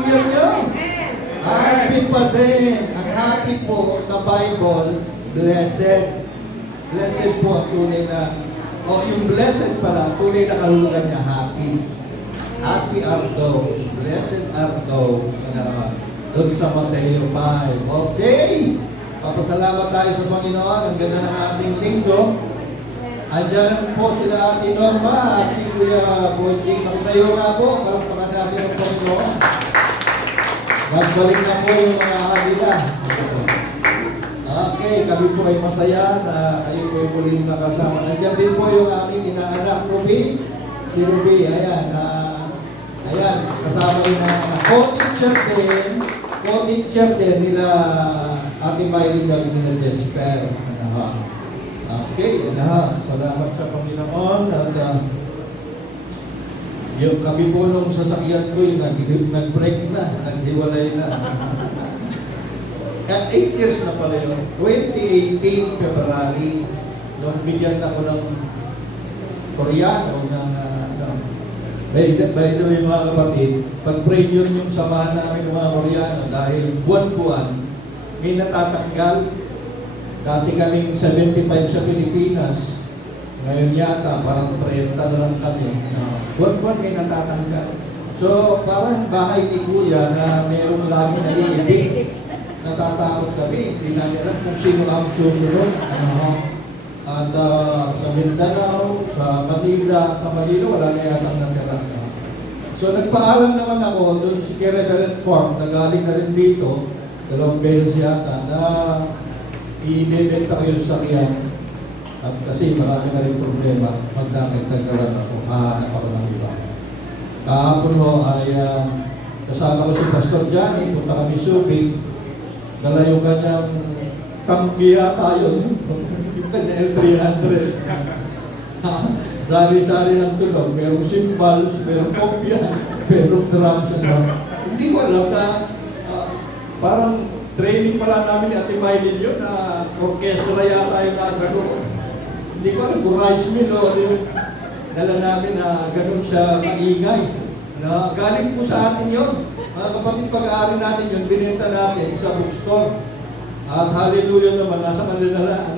New Year nyo? Happy pa din. Ang happy po sa Bible, blessed. Blessed po ang tunay na, yung blessed pala, tunay na kahulugan niya, happy. Happy are those, blessed are those, doon sa Mateo 5. Okay? Papasalamat tayo sa Panginoon. Ang ganda ng ating linggo. Andiyan po sila Ate Norma at si Kuya Bonjing. Magtayo nga po, kalakpakan natin ang Panginoon. Magbalik na po yung mga agila. Okay, kami po ay masaya na kayo po ay muling nakasama. Andiyan din po yung aming inaanak, Ruby. Si Ruby, ayan. Ayan, kasama rin mga co-teacher din nila Ate Miley at nila Jesper. Okay, salamat sa Panginoon at yung kami po nung sasakyan ko yung nag-break na, naghiwalay na. At 8 years na pala yun. 2018 February, nung bigyan ako ng Koreano ng by the way mga kapatid, pag-pray nyo rin yung samahan namin ng mga Koreano dahil buwan-buwan may natatanggal. Dati kaming 75 sa Pilipinas, ngayon yata parang 30 na lang kami. Buwan-buwan may natatanggal. So parang bahay ni Kuya na mayroong lagi na iibig. Natatakot kami, hindi namin alam kung sino ang susunod. At sa Mindanao, sa Manila, wala na yata natira. So nagpaalam naman ako doon si Reverend Form, nagaling na rin dito, 2 beses yata, na i-bebenta ko yung sakyan. At kasi marami na rin problema, magdakit-tagalan ako, hahanap ako ng iba. Kahapon mo ay kasama ko si Pastor Johnny, punta kami Subic, dala yung kanyang tanggiya tayo, yung kanya L300. Sari-sari ang tulog, merong cymbals, merong kopya, merong drums. Hindi ko alam na parang training pala namin ni Ate Miley yun na orkestra yata yung nasa loob. Hindi ko alam kung rice mill o ano yung dala namin na ganun siya maingay. Na galing po sa atin yun. Mga kapatid, pag-aari natin yun, binenta natin sa bookstore. At hallelujah naman, nasa kanila na,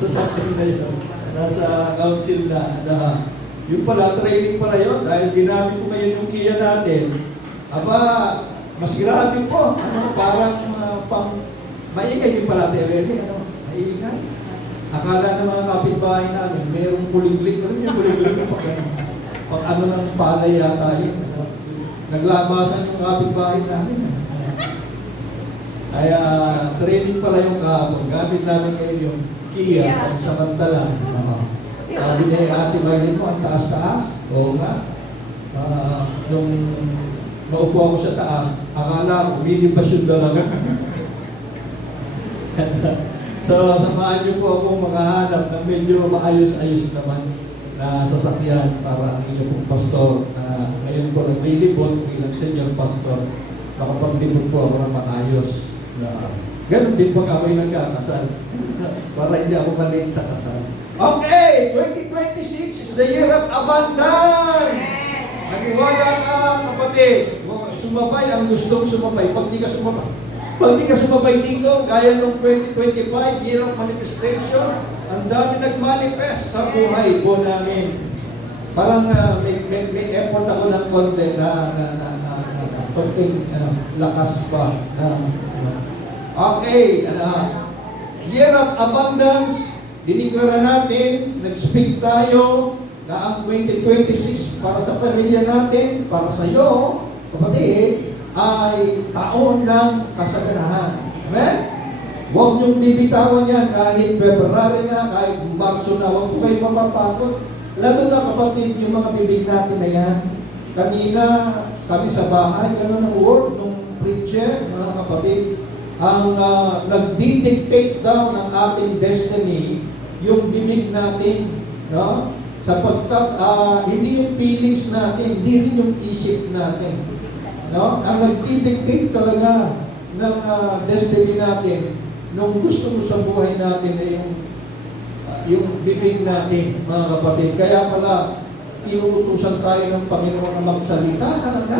sa sakin na yun, nasa council na. Yung pala, training pala yun, dahil ginamit ko ngayon yung Kia natin. Aba, mas grabe po, parang maingay din pala, Tereli, maingay. Akala ng mga kapitbahay namin, mayroong puliglig. Alam niyo, puliglig pag ano ng palay yata yun. Naglabasan yung kapitbahay namin. Kaya training pala yung kahapon. Gamit namin ngayon yung Kia, ang samantala. Sabi niya, Ate Miley mo, ang taas-taas. Oo nga. Nung maupo ako sa taas, akala ko, minibasyon lang ako. So, samahan niyo po akong makahanap ng medyo maayos-ayos naman na sasakyan para ang inyong pong pastor na ngayon po nag-libot bilang senior pastor, makapaglibot po ako ng maayos. Ganun din pag ako'y nagkakasal para hindi ako maliit sa kasal. Okay, 2026 is the year of abundance! Naniwala ka, kapatid. Sumabay ang gustong sumabay. Pag di ka sumabay dito, gaya ng 2025, year of manifestation, ang dami nag-manifest sa buhay po namin. Parang may effort ako ng konti na konting lakas pa. Okay, year of abundance, diniklara natin, nag-speak tayo na ang 2026 para sa pamilya natin, para sa iyo, kapatid, ay taon ng kasaganahan. Amen? Huwag niyong bibitawan yan kahit February na, kahit Marso na, huwag po kayo mapapagod. Lalo na kapatid, yung mga bibig natin na yan. Kanina, kami sa bahay, gano'n ang word ng preacher, mga kapatid, ang nagdi-dictate daw ng ating destiny, yung bibig natin, no? Sapagkat hindi yung feelings natin, hindi rin yung isip natin. No? Ang nagdi-dictate talaga ng destiny natin, nung gusto mo sa buhay natin ay yung bibig natin, mga kapatid. Kaya pala, inuutusan tayo ng Panginoon na magsalita talaga.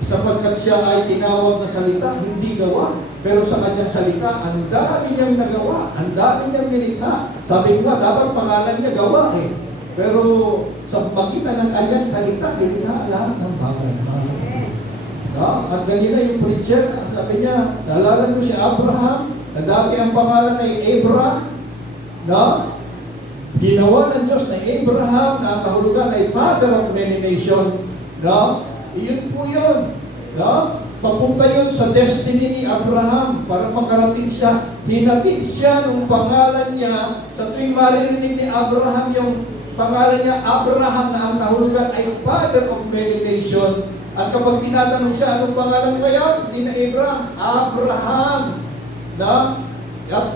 sapagkat siya ay tinawag na salita, hindi gawa. Pero sa kanyang salita, ang dami niyang nagawa, ang dami niyang nilikha. Sabi ko nga, dapat pangalan niya gawa eh. Pero sa pagitan ng kanyang salita, nilikha lahat ng bagay. At ganina yung preacher, sabi niya, naalala mo si Abraham, na dati ang pangalan ay Abraham, ginawa ng Diyos na Abraham, na ang kahulugan ay Father of many nations. Iyon po yun. Papunta yun sa destiny ni Abraham para makarating siya. Hinatid siya nung pangalan niya. Sa tuwing maririnig ni Abraham yung pangalan niya, Abraham, na ang kahulugan ay Father of many nations. At kapag tinatanong siya, anong pangalan mo ngayon? Hindi na Abraham, Abraham. At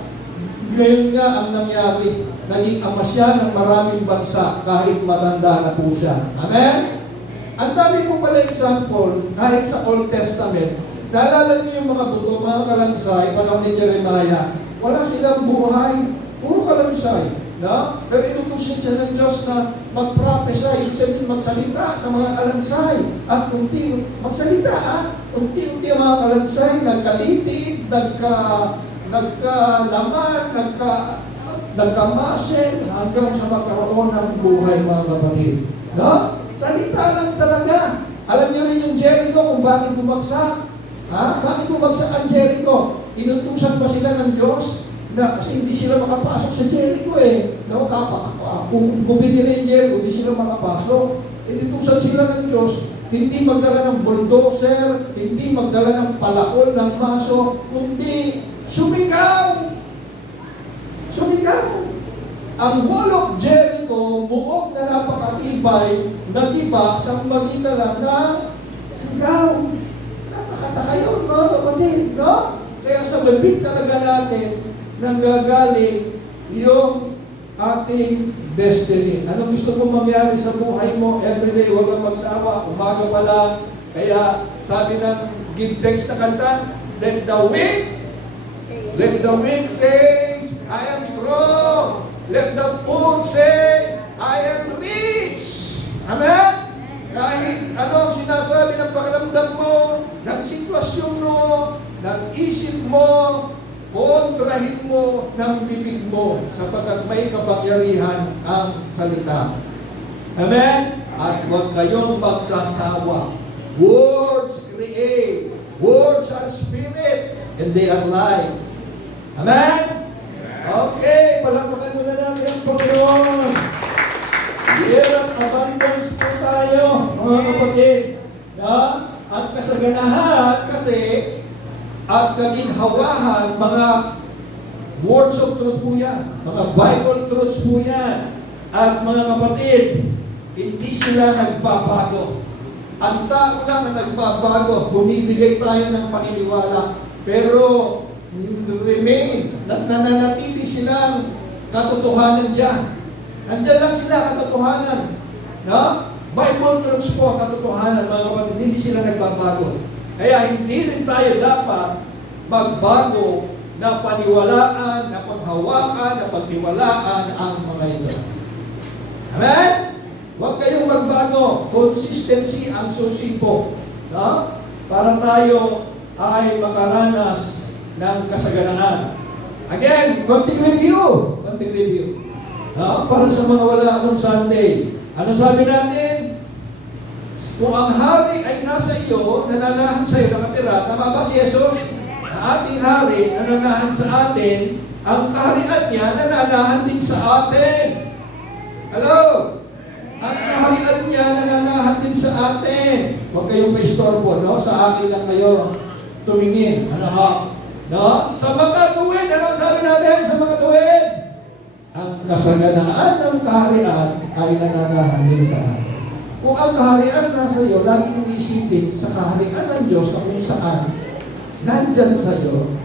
ngayon nga ang nangyari, naging ama siya ng maraming bansa kahit matanda na po siya. Amen? Ang dami po pala example, kahit sa Old Testament, naalala niyo yung mga buto, mga kalansay, panahon ni Jeremiah, wala silang buhay, puro kalansay. Pero inutusin siya ng Diyos na mag-prophesy, ibig sabihin magsalita sa mga kalansay. At magsalita, unti-unti ang mga kalansay, nagkalitid, nagkalaman, nagkamasel, hanggang sa magkaroon ng buhay, mga kapatid. Salita lang talaga. Alam niyo rin yung Jericho kung bakit bumagsak. Bakit bumagsak ang Jericho? Inutusan pa sila ng Diyos na kasi hindi sila makapasok sa Jericho eh. Kung binili yung Jericho, hindi sila makapasok. Inutusan sila ng Diyos, hindi magdala ng bulldozer, hindi magdala ng palakol ng maso, kundi sumigaw. Sumigaw. Ang wall of Jericho, buog na napakatibay, nagiba sa magitan lang ng sigaw. Nakakataka yun, mga kapatid, no? Kaya sa bibig talaga natin, nanggagaling yung ating destiny. Anong gusto mong mangyari sa buhay mo? Everyday, huwag kang magsawa, umaga pa lang. Kaya sabi ng give thanks na kanta, let the weak say, I am strong. Let the poor say, I am rich. Amen? Kahit ano ang sinasabi ng pakiramdam mo, ng sitwasyon mo, ng isip mo, kontrahin mo ng bibig mo sapagkat may kapangyarihan ang salita. Amen? At huwag kayong magsasawa. Words create. Words are spirit and they are life. Amen? Okay, palakpakan muna natin ang Panginoon. Year of abundance po tayo, mga kapatid. Ang kasaganahan kasi at kaginhawahan, mga words of truth po yan. Mga Bible truths po yan. At mga kapatid, hindi sila nagbabago. Ang tao lang ang nagbabago. Bumibigay tayo ng paniniwala. Pero remain, nananatili silang katotohanan dyan. Nandyan lang sila, katotohanan. Bible truths po ang katotohanan, mga kapatid, hindi sila nagbabago. Kaya hindi rin tayo dapat magbago na paniwalaan, na paghawakan, na pagtiwalaan ang mga ito. Amen? Huwag kayong magbago. Consistency ang susi po. Para tayo ay makaranas ng kasaganaan. Again, konting review. Para sa mga wala nung Sunday. Ano sabi natin? Kung ang hari ay nasa iyo, nananahan sa iyo, nakatira, tama ba si Jesus? Ang ating hari, nananahan sa atin, ang kaharian niya, nananahan din sa atin. Hello? Ang kaharian niya, nananahan din sa atin. Huwag kayong pa-istorbo, no? Sa akin lang kayo tumingin. No? Sa mga tuwid, ano sabi natin sa mga tuwid? Ang kasaganaan ng kaharian ay nananahan din sa atin. Kung ang kaharian nasa iyo, lagi mong isipin sa kaharian ng Diyos na kung saan nandyan sa iyo,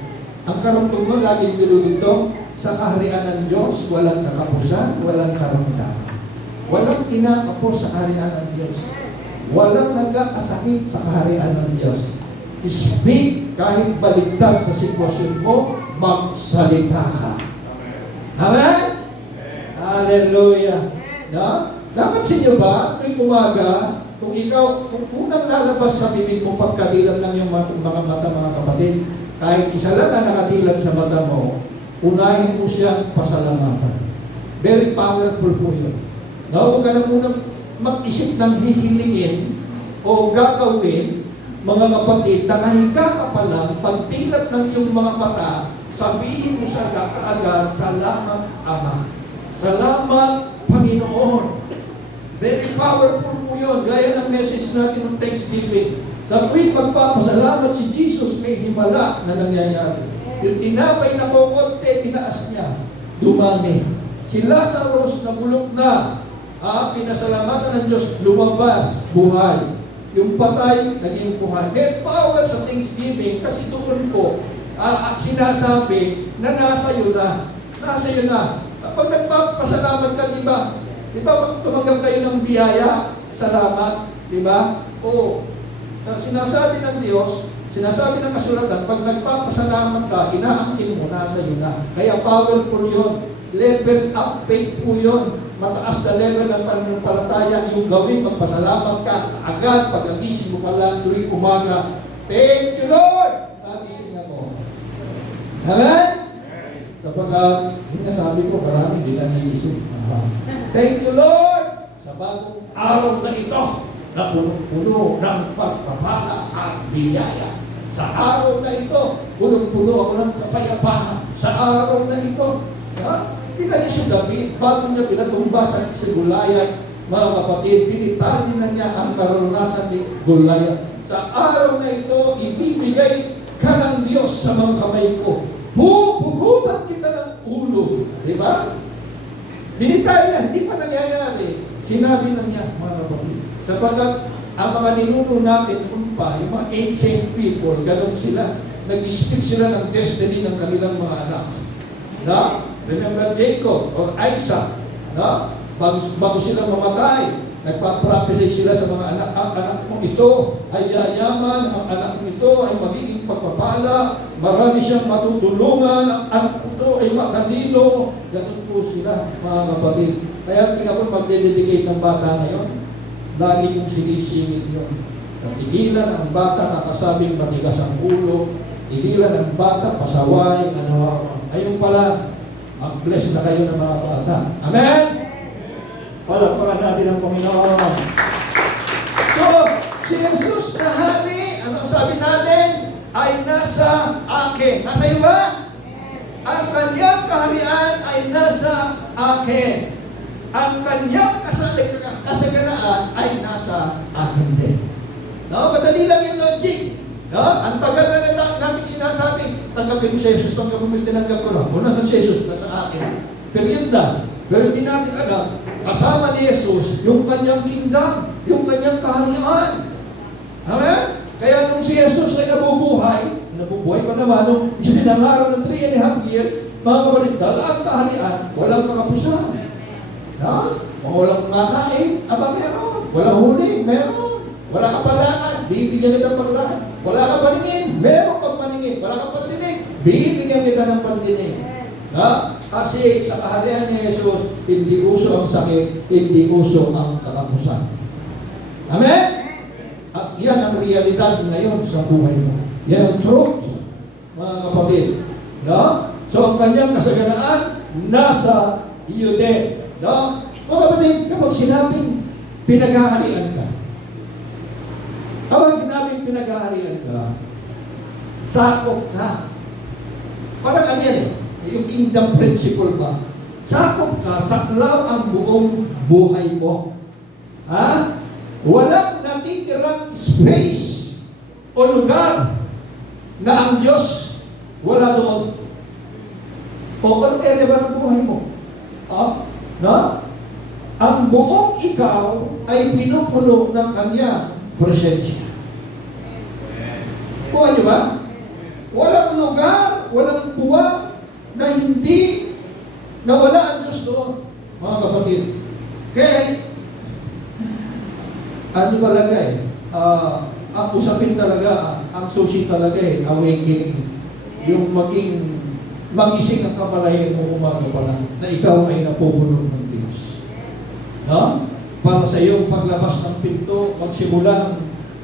ang karugtong mo laging nilulugtong sa kaharian ng Diyos, walang kakapusan, walang karamdaman. Walang kinakapos sa kaharian ng Diyos. Walang nagkakasakit sa kaharian ng Diyos. Speak kahit baligtad sa sitwasyon mo, magsalita ka. Amen? Hallelujah. Napansin niyo ba, tuwing umaga, kung ikaw, kung unang lalabas sa bibig mo, pagkadilat lang yung mga mata, mga kapatid, kahit isa lang na nakadilat sa mata mo, unahin mo siyang pasalamatan. Very powerful po yun. No, huwag ka na munang mag-isip ng hihilingin o gagawin, mga kapatid, nakahiga ka pa lang, pagdilat ng iyong mga mata, sabihin mo sa kaagad, salamat Ama. Salamat Panginoon. Very powerful po yun. Gaya ng message natin ng Thanksgiving. Sa tuwing magpapasalamat si Jesus, may himala na nangyayari. Yung tinapay na kokonte, tinaas niya. Dumami. Si Lazarus na bulok na, pinasalamatan ng Diyos, lumabas, buhay. Yung patay, naging buhay. May power sa Thanksgiving kasi doon po, sinasabi na nasa iyo na. Nasa iyo na. Pag nagpapasalamat ka, di ba? Di ba tumanggap kayo ng biyaya? Salamat. Di ba? Oo. Sinasabi ng Diyos, sinasabi ng kasulatan, pag nagpapasalamat ka, inaangkin mo, nasa iyo na. Kaya powerful yun. Level up faith po yun. Mataas na level ng pananampalataya, yung gawin, magpasalamat ka, agad, pag-agising mo pa lang, tuwing umaga, thank you Lord! Nagising ako. Amen? Sapagkat, sabi ko, marami hindi na nagising. Thank you Lord! Sa bagong araw na ito, na puno-puno ng pagpapala at biyaya. Sa araw na ito, puno-puno ako ng kapayapaan. Sa araw na ito, kita niya si David, bago niya pinatumba sa Goliath, mga kapatid, tinitali na niya ang karanasan ni Goliath. Sa araw na ito, ibibigay ka ng Diyos sa mga kamay ko. Hupugutan kita ng ulo. Di ba? Binitay niya, hindi pa nangyayari. Sinabi na niya, mga kapatid. Sapagkat ang mga ninuno natin noon pa, yung mga ancient people, ganun sila. Nag-speak sila ng destiny ng kanilang mga anak. Na? Remember Jacob or Isaac, no? Bago sila mamatay, nagpa-prophesy sila sa mga anak, ang anak mo ito ay yayaman, ang anak mo ito ay magiging pagpapala, marami siyang matutulungan, ang anak mo ito ay matalino. Ganun po sila, mga kapatid. Kaya hindi ako magdededicate ng bata ngayon, lagi kong sinisingit yun. Tigilan ang bata, kakasabing matigas ang ulo, tigilan ang bata, pasaway, ayun pala, mag-bless na kayo ng mga bata. Amen? Palakpakan natin ang Panginoon. So, si Jesus na hari, ano sabi natin, ay nasa akin. Nasa iyo ba? Ang kanyang kaharian ay nasa akin. Ang kanyang kasaganaan ay nasa akin din. No? Madali lang yung logic. No? Ang tagal na namin sinasabi, tanggapin mo si Jesus, tanggapin mo si tinanggap ko na. O nasa si Jesus, nasa akin. Pero yun na. Pero hindi natin alam, kasama ni Jesus, yung kanyang kingdom, yung kanyang kaharian. Amen? Kaya nung si Jesus ay nabubuhay pa naman, nung pinangarap ng 3.5 years, mga kapatid, dala ang kaharian, walang kakapusan. Ha? Walang makain, meron. Walang huli, meron. Wala kang palangan, bibigyan kita ng palangan. Wala kang paningin, meron kang paningin. Wala kang pandinig, bibigyan kita ng pandinig. Ha? Kasi sa kaharian ni Jesus, hindi uso ang sakit, hindi uso ang katapusan. Amen? At yan ang realidad ngayon sa buhay mo. Yan ang truth, mga kapatid. No? So ang kanyang kasaganaan, nasa iyo din. No? Mga kapatid, kapag sinabing pinag-aharian ka, kapag sinabing pinag-aharian ka, sakop ka. Parang ano yan eh? Yung kingdom principle ba? Sakop ka, saklaw ang buong buhay mo. Ha? Walang natitirang space o lugar na ang Diyos wala doon. O anong area ba ng buhay mo? No? Ang buong ikaw ay pinupuno ng kanyang presensya. Kuha niyo ba? Walang lugar, walang buwan na hindi nawala ang Diyos doon, mga kapatid. Kaya, ano talaga ang usapin talaga, ang susi talaga awakening. Yung magising ang kamalayan mo umaga pa lang, na ikaw ay napupuno ng Diyos. No? para sa iyong paglabas ng pinto, magsimulang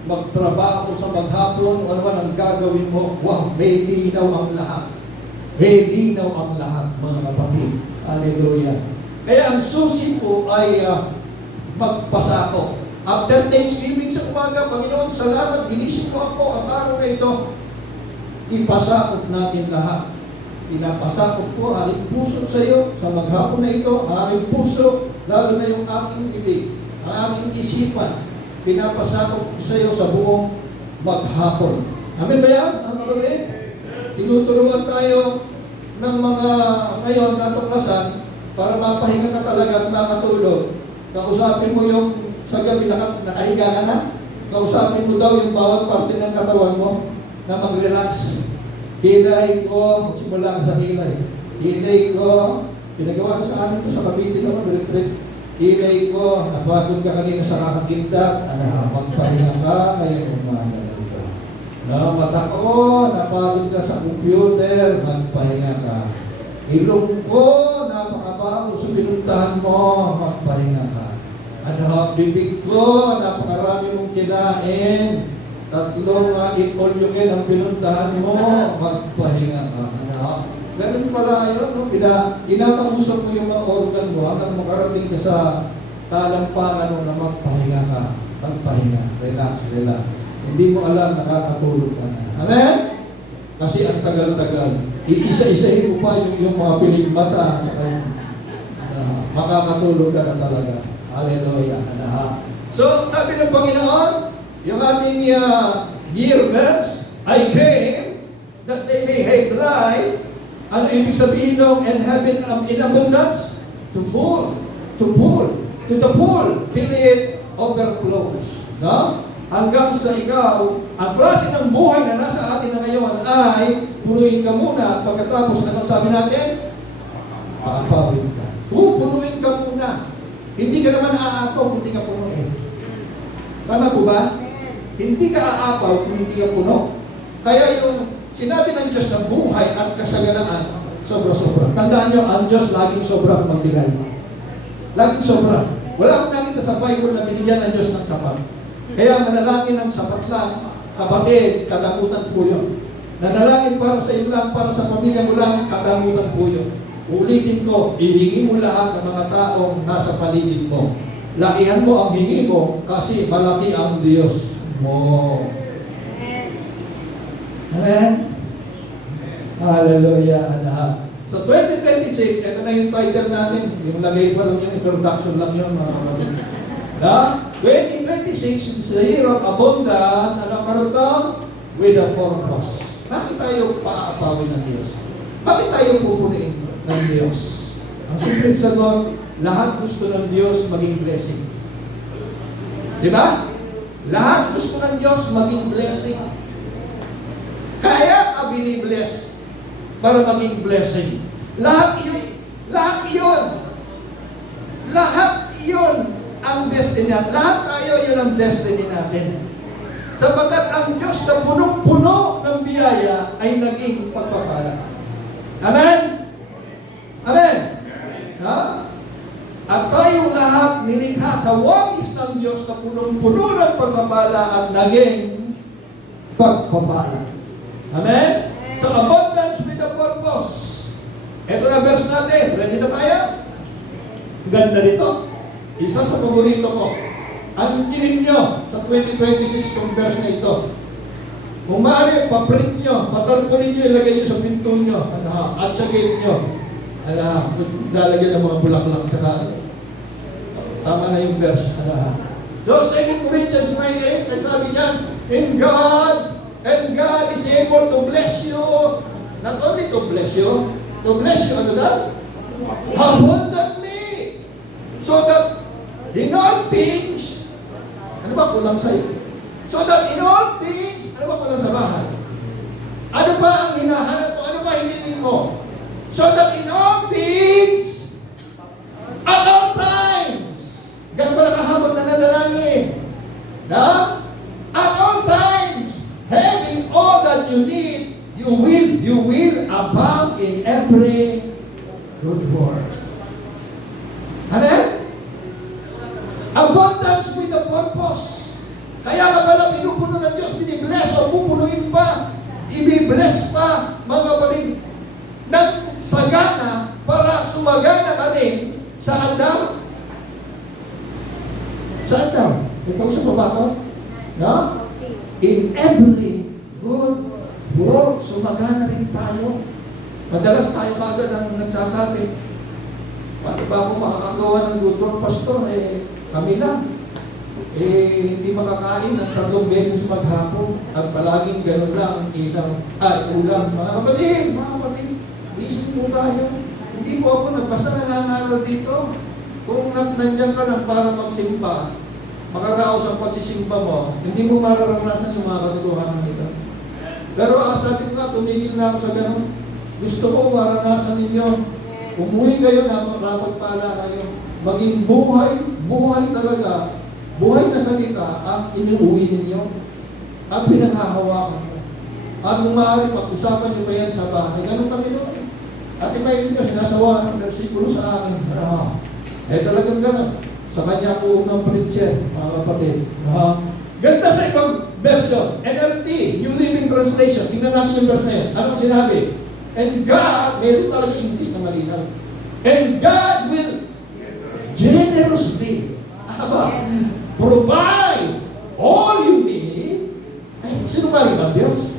magtrabaho sa maghapon, ano man ang gagawin mo, wow, may linaw ang lahat. May linaw ang lahat, mga kapatid. Hallelujah. Kaya ang susi po ay magpasako. After Thanksgiving sa umaga, Panginoon, salamat, ginising mo ako ang araw na ito. Ipasakot natin lahat. Pinapasakot ko ang aking puso sa iyo sa maghapon na ito, ang aking puso, lalo na yung aking ibig, ang aking isipan, pinapasakot ko sa iyo sa buong maghapon. Amen ba yan? Ang kapatid? Tinuturuan tayo ng mga ngayon na tuklasan para mapahinga ka talaga at makatulog. Kausapin mo yung sa gabi nakahiga ka na. Kausapin mo daw yung bawat parte ng katawan mo na mag-relax. Hilay ko, magsimula ka sa hilay. Hilay ko, pinagawa ko sa amin ko sa Cavite naman, retreat. Hilay ko, napagod ka kanina sa kakakinta, magpahinga ka ngayong umaga na ito. Mata ko, napagod ka sa computer, magpahinga ka. Ilong ko, napakabago sa pinuntahan mo, magpahinga ka. Bibig ko, napakarami mong kinain, 3 ipolyokin ang pinuntahan mo, magpahinga ka. Ganun pala yun, no? Pinakausap mo yung mga organ mo hanggang makarating ka sa talampakan mo na magpahinga ka. Magpahinga, relax, relax. Hindi mo alam, nakakatulog ka na. Amen? Kasi ang tagal-tagal. Iisa-isahin mo pa yung mga piligmata at makakatulog ka na talaga. Hallelujah. So, sabi ng Panginoon, yung ating year verse, I came that they may have life. Ano ibig sabihin ng and have it in abundance? To full, to the full, till it overflows. No? Hanggang sa ikaw, ang klase ng buhay na nasa atin na ngayon ay punuin ka muna. Pagkatapos, anong sabi natin? Paapawin ka. Punuin ka muna. Hindi ka naman aapaw kung hindi ka punuin. Tama po ba? Hindi ka aapaw kung hindi ka puno. Kaya yung sinabi ng Diyos na buhay at kasaganaan, sobra-sobra. Tandaan nyo, ang Diyos laging sobra magbigay. Laging sobra. Wala akong nakita sa Bible na binigyan ng Diyos ng sapat. Kaya manalangin ng sapat lang, kapatid, katakutan po yun. Nanalangin para sa iyo lang, para sa pamilya mo lang, katakutan po yun. Ulitin ko, ihingi mo lahat ng mga taong nasa paligid mo. Lakihan mo ang hingi mo kasi malaki ang Diyos mo. Amen? Hallelujah. So 2026, ito na yung title natin. Yung lagay pa lang yung introduction lang yun, mga kapatid. 2026 is the year of abundance. Ano karutang? With a purpose. Bakit tayo paaapawin ng Diyos? Bakit tayo pupunin ng Diyos? Ang simpleng sagot, lahat gusto ng Diyos maging blessing. Di ba? Lahat gusto ng Diyos maging blessing. Kaya ka binibless para maging blessing. Lahat yun. Lahat yun. Lahat yun ang destiny natin. Lahat tayo yun ang destiny natin. Sapagkat ang Diyos na punong-puno ng biyaya ay naging pagpapala. Amen? Amen? Ha? At tayong lahat nilikha sa wangis ng Diyos na punong-puno ng pagpapala at naging pagpapala. Amen? So, abundance with a purpose. Ito na verse natin. Ready na tayo? Ganda nito. Isa sa paborito ko. Ang kilin nyo sa 2026 kong verse na ito. Kung maaari, paprint nyo, patarpulin nyo, ilagay nyo sa pinto nyo, at sa gate nyo. Lalagyan ng mga bulaklak sa tama na yung verse. So, 2 Corinthians 9:8, ay sabi niya, and God is able to bless you, not only to bless you, ano daw? Abundantly. So that in all things, ano ba kulang sa'yo? So that in all things, ano ba kulang sa bahay? Ano ba ang hinahanap mo? Ano ba hinilin mo? So that in all things, at all times, ganun ba nakahabag na nanalangin? Na? At all times, having all that you need, you will abound in every good work. Amen? Abundance with a purpose. Kaya ka pala pinupuno ng Diyos, binibless o pupunuin pa, i-bless pa, mga kapatid, ng sagana para sumagana ka din sa andaw. Sa andaw? May kausap ba ako? No? In every good work, sumagana rin tayo. Madalas tayo kagad ang nagsasabi, paano ba ako makakagawa ng good work, Pastor? Kami lang. Hindi makakain ng 3 beses maghapon at palaging gano'n lang ulam. Mga kapatid, isip po tayo. Hindi po ako basta nangangaral dito. Kung nandiyan ka lang para magsimba, makaraos ang pagsisimba mo, hindi mo mararanasan yung mga katotohanan nito. Pero sabi ko nga, tumigil na ako sa gano'n. Gusto ko maranasan ninyo. Umuwi kayo na rapat pala kayo. Maging buhay talaga, buhay na salita ang inuuwi ninyo at pinanghahawakan nyo. At kung maaari, pag-usapan nyo pa yan sa bahay. Ganun kami noon. At iba ninyo, sinasawa ng versikulo sa akin. Talagang ganun. Sa kanya ako unang preacher, mga kapatid. Ganda sa ibang version. NLT, New Living Translation. Tingnan natin yung verse na yun. Anong sinabi? And God, meron talaga English na malinaw. And God will generously provide all you need. Sino maling ang Diyos?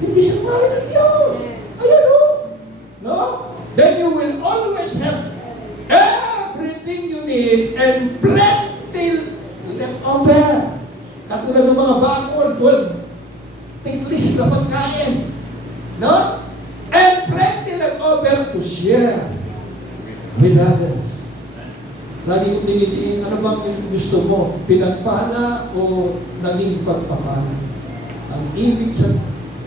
Hindi siya maling ang Diyos. Ayan o. No? Then you will always have everything you need and plenty left over. Katulad ng mga bakol, 12 English na pagkain. No? And plenty left over to share with others. Lagi kong tinitiin, ano bang gusto mo? Pinagpala o naging pagpapala? Ang ibig sa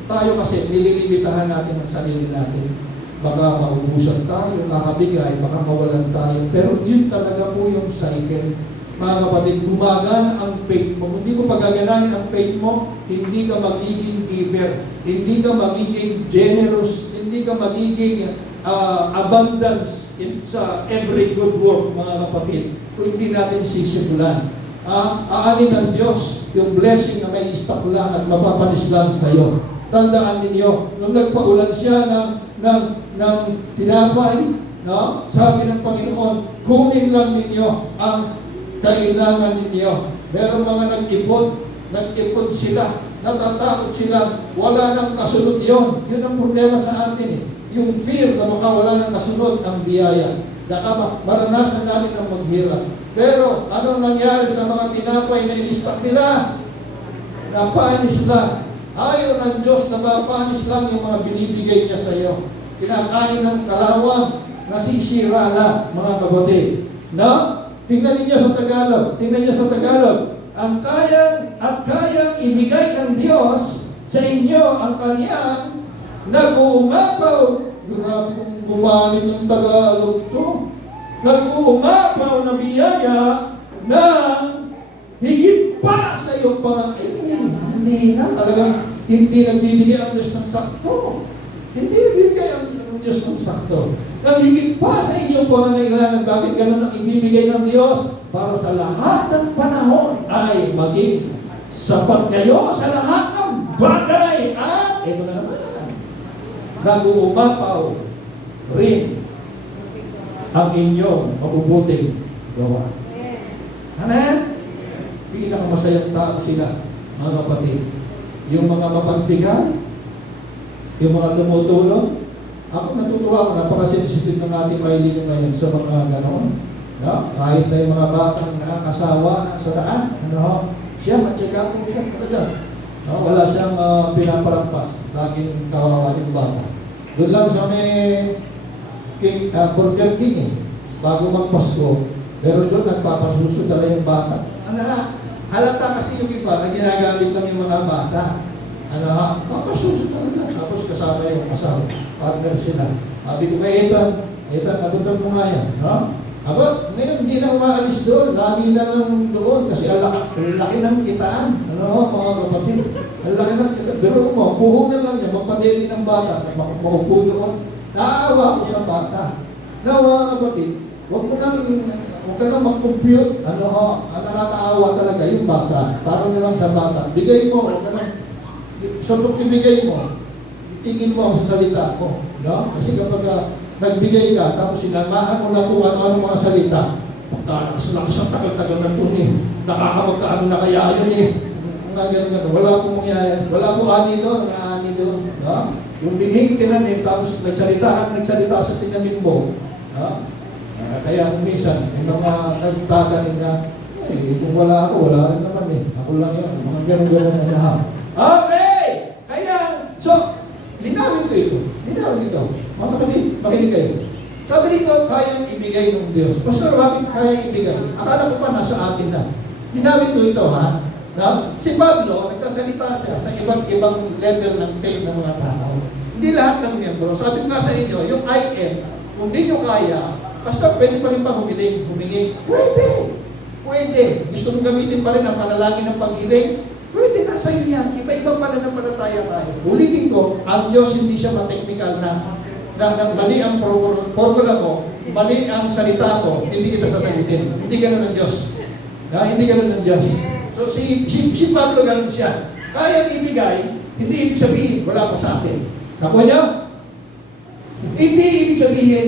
tayo kasi nililimitahan natin ang sarili natin. Baka maubusan tayo, makabigay, baka mawalan tayo. Pero yun talaga po yung cycle. Mga kapatid, gumagana ang faith mo. Kung hindi mo pagaganahin ang faith mo, hindi ka magiging giver, hindi ka magiging generous, hindi ka magiging abundance sa every good work, mga kapatid. Kung hindi natin sisimulan. Aanin ng Diyos yung blessing na may stock lang at mapapanis lang sa iyo. Tandaan ninyo, nung nagpaulan siya ng tinapay, no? Sabi ng Panginoon, kunin lang ninyo ang kailangan ninyo. Meron mga nag-ipon sila, natatakot sila, wala nang kasunod yon. Yun ang problema sa atin eh. Yung fear na makawala ng kasunod ang biyaya. Maranasan natin ang maghirap. Pero ano nangyari sa mga tinapay na inistak nila? Napanis lang. Ayaw ng Diyos na mapanis lang yung mga binibigay niya sa iyo. Kinakain ng kalawang, nasisira lang, mga kapatid. No? Tingnan niyo sa Tagalog. Ang kayang ibigay ng Diyos sa inyo ang kaniyang nag-uumapaw. Grabe kung gumanin ng Tagalog to. Nag-uumapaw na biyaya ng higit pa sa iyong pangangailangan. Lina, talagang hindi nagbibigay ang Diyos ng sakto. Hindi nagbibigay ang Diyos ng sakto. Naghigit pa sa inyong pangangailangan. Bakit ganun ang ibibigay ng Diyos? Para sa lahat ng panahon ay maging sapat kayo sa lahat ng bagay. At ito na naman, nag-uumapaw rin ang inyong mabubuting gawa. Amen? Pinakamasayang tao sila, mga kapatid. Yung mga mapagbigay, yung mga tumutulong. Ako natutuwa ako, napaka-sensitive ng ating mahiling ngayon sa mga ganoon. No? Kahit na yung mga batang nakakasawa na sa daan, siya, matyaga po siya talaga. No? Wala siyang pinapalampas. Laging kawawa yung bata. Doon lang sa may Burger King eh, bago magpasko. Pero doon nagpapasuso dala yung bata. Halata kasi yung iba na ginagamit lang yung mga bata. Papasuso talaga. Tapos kasama yung asawa. Partner sila. Sabi ko kay Ethan, abutan mo nga yan. Abot, ngayon hindi na umaalis doon. Lagi na lang doon kasi ang laki ng kitaan. Mga kapatid. Ang laki ng kitaan. Pero puhunan lang niya, magpadeli ng bata. Maupo doon. Naawa ko sa bata. Mga kapatid, huwag mo nang huwag ka nang mag-compute. Nakakaawa talaga yung bata. Para na lang sa bata. Bigay mo, huwag ka nang, suntok ibigay mo. Itigil mo sa salita ko. No? Kasi kapag nagbigay ka, tapos sinamahan mo na kung ano-ano mga salita, pagkalakas-lakas ang tagal-tagal ng tuni. Nakakamagkaano na kaya yun eh. Mga gano'n. Wala pong mangyayari. Wala pong ani doon. Ani doon. No? Yung binhing tinanim, tapos nagsalita sa tinanim mo. No? Kaya kung minsan, may mga nagtatanim na, kung wala ako, wala rin naman eh. Ako lang yun. Mga gano'n-gano'n na lahat. Okay! Kaya, so, linawin ko ito. Linawin ito. Mga kapatid, makinig kayo. Sabi dito, kayang ibigay ng Diyos. Pastor, bakit kayang ibigay? Akala ko pa nasa atin na. Linawin ko ito, ha? No? Si Pablo, nagsasalita siya sa ibang level ng faith ng mga tao. Hindi lahat ng miyembro. Sabi nga sa inyo, yung I am, kung di nyo kaya, Pastor, pwede pa rin ba humingi? Pwede! Pwede. Gusto mong gamitin pa rin ang panalangin ng pag-hiling? Pwede, nasa iyo yan. Iba-ibang pananampalataya tayo. Ulitin ko, ang Diyos hindi siya ma-technical na mali ang formula mo, mali ang salita ko, hindi kita sasagutin. Hindi ganun ang Diyos. Hindi ganun ang Diyos. So si Pablo ganun siya. Kaya ibigay, hindi ibig sabihin, wala pa sa atin. Nakuha niyo? Hindi ibig sabihin,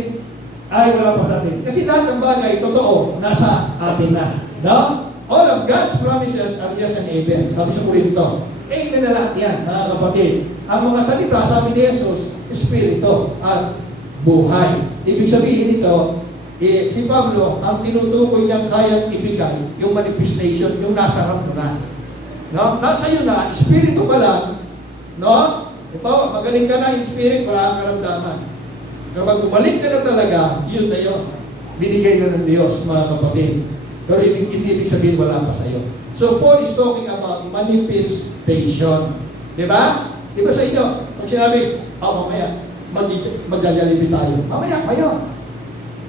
ay wala pa sa atin. Kasi lahat ng bagay, totoo, nasa atin na. No? All of God's promises are yes and amen. Sabi sa Korinto. Amen na lahat yan, mga kapatid. Ang mga salita, sabi ni Jesus, Espiritu at buhay. Ibig sabihin ito, si Pablo, ang tinutukoy niyang kayang ibigay, yung manifestation, yung nasa harap mo na. No? Nasa iyo na, Espiritu ka lang, no? Ito, magaling ka na in spirit, wala kang karamdaman. Kapag bumalik ka na talaga, yun na yun. Binigay na ng Diyos, mga kapatid. Pero hindi ibig sabihin wala pa sa iyo. So Paul is talking about manifestation. Di ba? Di ba sa inyo? Pag sinabi, mamaya, mag-Jollibee tayo. Mamaya pa yun.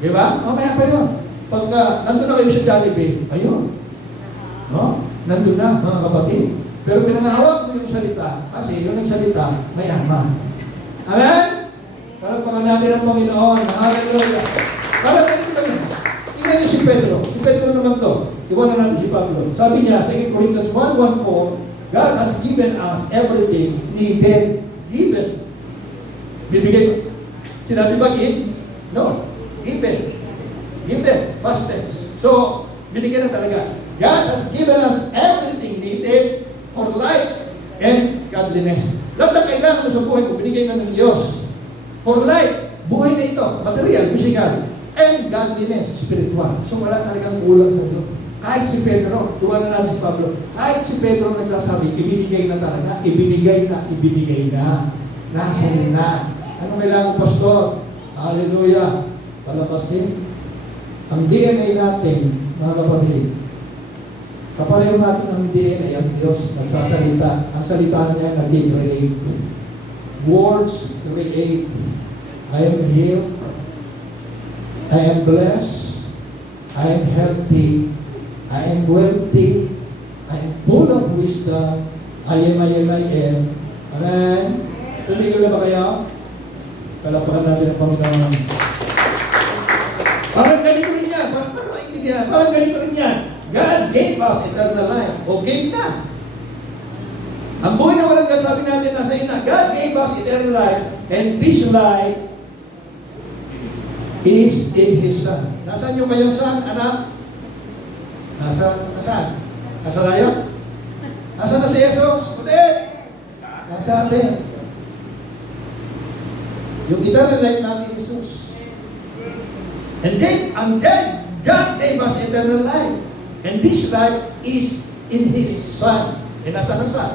Di ba? Mamaya pa yun. Pag nandun na kayo sa Jollibee, ayun. No? Nandun na, mga kapatid. Pero pinangahawak mo yung salita, kasi yung nagsalita, mayaman. Amen? Palagpakan natin ang Panginoon. Hallelujah. Palagpakan natin. Tingnan niyo si Pedro. Si Pedro naman to. Iwanan natin si Pablo. Sabi niya, 2 Corinthians 1:14, God has given us everything needed. Given. Bibigay. Sinabi ba give? No. Given. Given. Past tense. So, binigyan na talaga. God has given us everything needed for life and godliness. Lahat na kailangan mo sa buhay mo, binigay na ng Diyos. For life, buhay na ito, material, physical, and godliness, spiritual. So wala talagang kulang sa Diyos. Kahit si Pedro, tuwa na natin si Pablo, kahit si Pedro nagsasabi, ibinigay na talaga, ibinigay na. Nasa na. Ano kailangan, Pastor? Hallelujah. Palabasin. Ang DNA natin, mga kapatid, kapareho natin ang DNA, ang Diyos, nagsasalita. Ang salita na niya, nag-create. Words create. I am healed. I am blessed. I am healthy. I am wealthy. I am full of wisdom. I am. Amen? Tumigil na ba kayo? Palapakan natin ang Panginoon. Parang ganito rin yan. Parang maintindihan. Parang ganito rin yan. God gave us eternal life. O gave na. Ang buhay na walang God, sabi natin nasa ina. God gave us eternal life. And this life is in His Son. Nasaan yung kayong Son, anak? Nasaan? Nasa layo? Nasaan na si Jesus? Ulit! Nasa atin. Yung eternal life natin, Jesus. And God gave us eternal life. And this life is in His Son. E nasaan ang Son?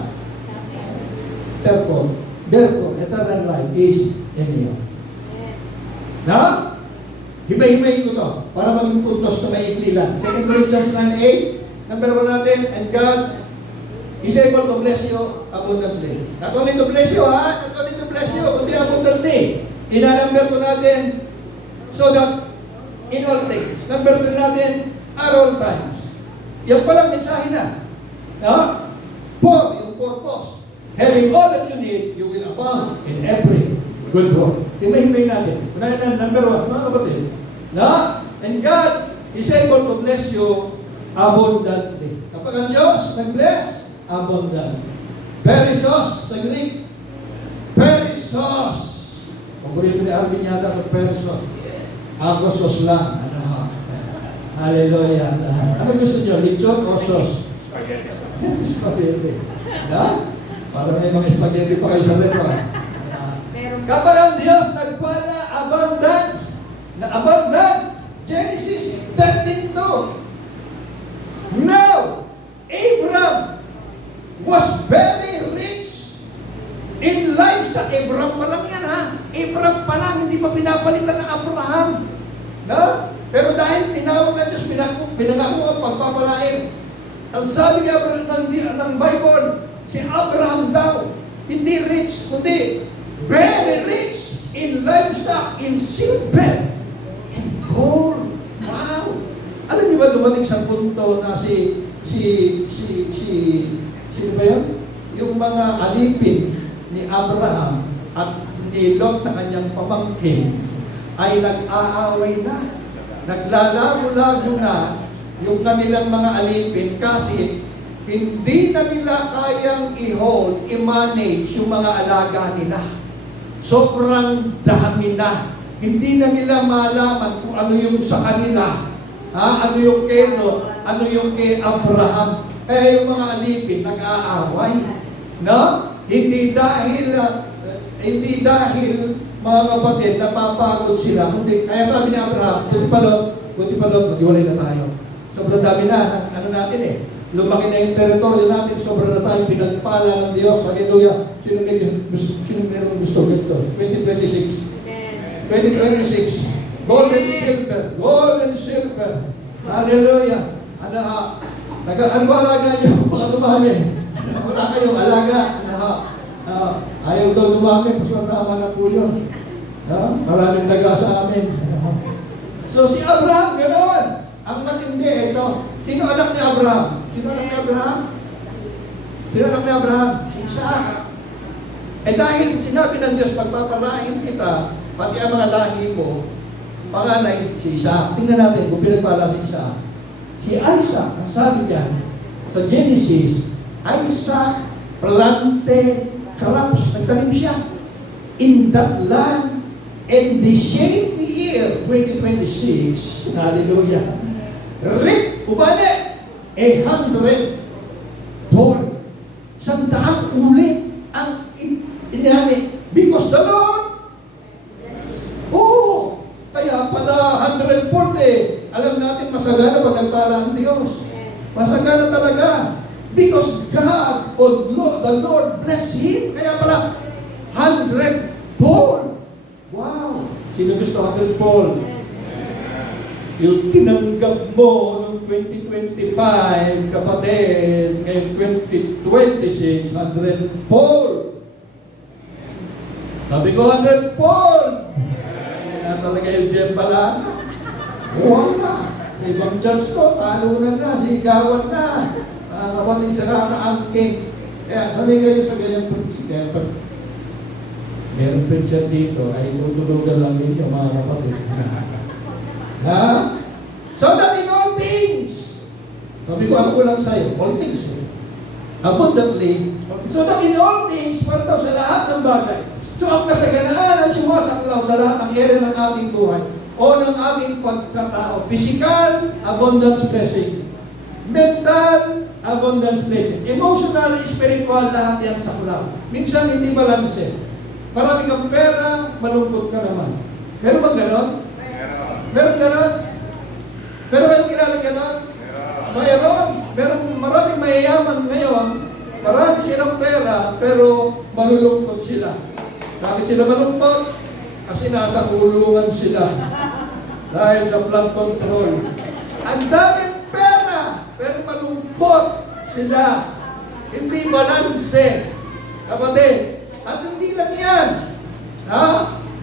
Therefore, eternal life is in you. Na? Himay-himay ko to para maging puntos na maikli lang. 2 Corinthians 9:8, number 1 natin, and God is able to bless you abundantly. Not only to bless you, not only to bless you, kundi abundantly. Ina-number 2 natin, so that in all things. Number 2 natin, at all times. Yan palang mensahe na. For yung purpose. Having all that you need, you will abound in every good work. Himay-himay natin. Unahin na, number 1, mga kapatid. And God is able to bless you abundantly. Kapag ang Diyos nag-bless, abundant. Perissos sa Greek. Perissos. Paborito ni Alvin yata ng perissos. Agosos lang. Hallelujah. Ano gusto nyo? Lechon o sauce? Spaghetti sauce. Spaghetti. Para may mga spaghetti pa kayo sa restaurant. Kapag ang Diyos nagpala abundance, na abundant, Genesis 13:2. Now, Abraham was very rich in livestock. Abraham pa lang yan, ha? Abraham pa lang, hindi pa pinapalitan ng Abraham. No? Pero dahil tinawag na Diyos, pinangako ang pagpapalain. Ang sabi nga ng Bible, si Abraham daw, hindi rich, kundi very rich in livestock, in silver, and gold. Wow! Alam niyo ba dumating sa punto na sino ba yun? Yung mga alipin ni Abraham at ni Lot na kanyang pamangkin ay nag-aaway na. Naglalabo-labo na yung kanilang mga alipin kasi hindi na nila kayang i-hold, i-manage yung mga alaga nila. Sobrang dami na. Hindi na nila malaman kung ano yung sa kanila. Ano yung kay Lot, ano yung kay Abraham. Kaya yung mga alipin nag-aaway. No? Hindi dahil mga kapatid, napapagod sila. Kaya sabi ni Abraham, buti pa Lot, maghiwalay na tayo. Sobrang dami na, ano natin eh. Lumaki na yung teritoryo natin, sobrang na tayo pinagpala ng Diyos. Hallelujah. Sino meron gusto ganito? 2026. 2026. Gold and silver. Gold and silver. Hallelujah. Ano ba alaga niyo? Baka dumami. Wala kayong alaga. Ayaw daw dumami. Paswag tama na po yun. Maraming daga sa amin. So si Abraham, ganoon. Ang matindi, ito. Sino anak ni Abraham? Sino anak ni Abraham? Sino anak ni Abraham? Si Isaac. Dahil sinabi ng Diyos, pagpapalain kita, pati ang mga lahi mo, panganay si Isaac. Tingnan natin kung pinagpala si Isaac. Si Isaac, ang sabi diyan, sa Genesis, Isaac planted crops. Nagtanim siya in that land, and the same year, 2026, hallelujah, reap, ubane, 100 ton. 100 ulit ang inani. Because the Lord, kaya pala 140. Alam natin masagana pag nagpala ang Diyos. Masagana talaga. Because God, the Lord bless him. Kaya pala 100 fold. Wow! Sino gusto 100 fold? Yung tinanggap mo noong 2025, kapatid, ngayon 2026, 100 fold. Sabi ko 100 fold. Na talaga yung Jem pala. Wala. Sa ibang church ko, talunan na, sigawan na. Kapatid sila na-angking. Kaya sabi kayo sa ganyang prinsipyo. Meron preacher dito, ay tutulugan lang ninyo mga kapatid. So that in all things, sabi ko, ako lang sa'yo, all things. Abundantly, so that in all things, para daw sa lahat ng bagay. So ang kasaganaan ang sumasaklaw sa lahat ng area ng ating buhay o ng aming pagkatao. Physical, abundance blessing. Mental, abundance blessing. Emotional, spiritual, lahat yan saklaw. Minsan hindi balanse. Marami kang pera, malungkot ka naman. Meron bang ganon? Meron ganon? Meron kayong kilala ganon? Mayroon. Meron maraming mayayaman ngayon. Marami silang pera, pero malulungkot sila. Bakit sila malungkot? Kasi nasa kulungan sila. Dahil sa flood control. Ang daming pera, pero malungkot sila. Hindi balanse. Kapatid, at hindi lang yan.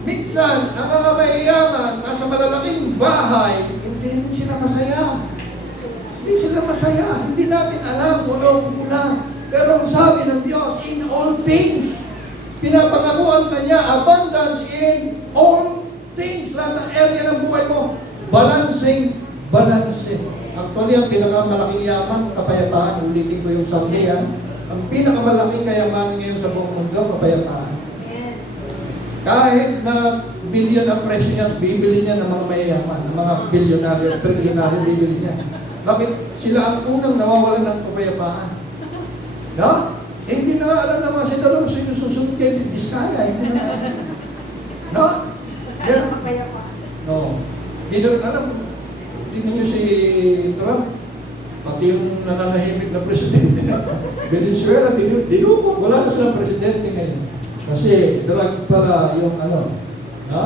Minsan, ang mga mayayaman, nasa malalaking bahay, hindi rin sila masaya. Hindi sila masaya. Hindi natin alam kung ano kukulang. Pero ang sabi ng Diyos, in all things, pinapangakuan ka niya, abundance in all things. Lahat ng area ng buhay mo, balancing Balanse. Actually, ang pinakamalaking yaman, kapayapaan. Ulitin ko yung sabi yan. Ang pinakamalaking kayamanan ngayon sa buong mundo, kapayapaan. Kahit na billion ang presyo niya, bibili niya ng mga mayayaman, ng mga bilyonaryo, trilyonaryo, bibili niya. Bakit sila ang unang nawawalan ng kapayapaan? No? Eh, hindi na alam naman si Dalong sinusunod kay Diskaya. Hindi na alam. No? Yeah. No. Hindi na alam. Tingnan niyo si Trump. Pati yung nananahimik na presidente na Venezuela, dinukot. Wala na silang presidente ngayon. Kasi drug pala yung ano. No?